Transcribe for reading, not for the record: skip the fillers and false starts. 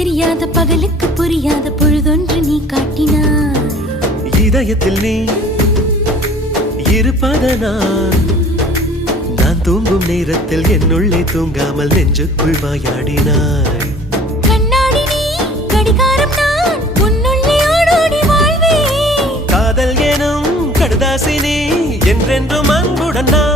தெரியாத பகலுக்கு புரியாத பொழுதொன்று நீ காட்டினாய். இதயத்தில் நீ இருப்பதனால் நான் தூங்கும் நேரத்தில் என்னுள்ளே தூங்காமல் நெஞ்சுக்குள் வாயாடினாய். கண்ணாடி நீ கடிகாரம் நான் உன்னுள்ளே ஓடோடி வாழ்வே. காதல் எனும் கடுதாசி நீ என்றென்றும் அன்புடன் நான்